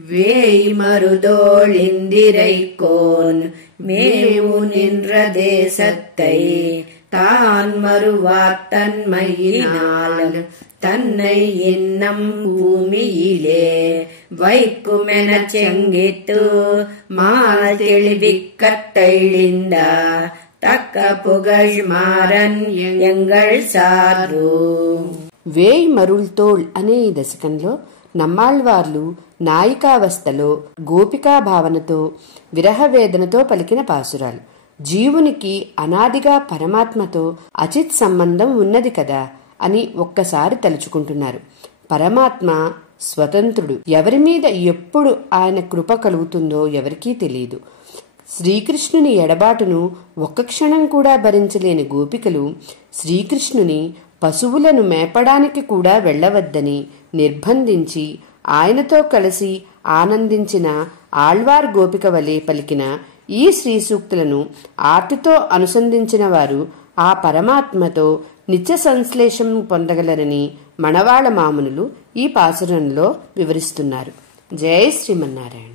வேய் மருதோழிந்திரைக்கோன் மேவு நின்ற தேசத்தை தான் மறுவாத்தன்மையினால் தன்னை இன்னம் பூமியிலே வைக்குமெனச் செங்கித்து மால் தெளிவிக்கத்தைழிந்த தக்க புகழ் மாறன் ఎంగళ్ సారు. వేయి మరుల్తోళ్ అనే ఈ దశకంలో నమ్మాళ్వార్లు నాయికావస్థలో గోపికా భావనతో విరహవేదనతో పలికిన పాసురాలు. జీవునికి అనాదిగా పరమాత్మతో అచిత్ సంబంధం ఉన్నది కదా అని ఒక్కసారి తలుచుకుంటున్నారు. పరమాత్మ స్వతంత్రుడు. ఎవరి మీద ఎప్పుడు ఆయన కృప కలుగుతుందో ఎవరికీ తెలియదు. శ్రీకృష్ణుని ఎడబాటును ఒక్క క్షణం కూడా భరించలేని గోపికలు శ్రీకృష్ణుని పశువులను మేపడానికి కూడా వెళ్లవద్దని నిర్బంధించి ఆయనతో కలిసి ఆనందించిన ఆళ్వార్ గోపిక వలె పలికిన ఈ శ్రీ సూక్తులను ఆర్తితో అనుసంధించిన వారు ఆ పరమాత్మతో నిత్య సంశ్లేషం పొందగలరని మణవాళ మామునులు ఈ పాసురంలో వివరిస్తున్నారు. జై శ్రీమన్నారాయణ.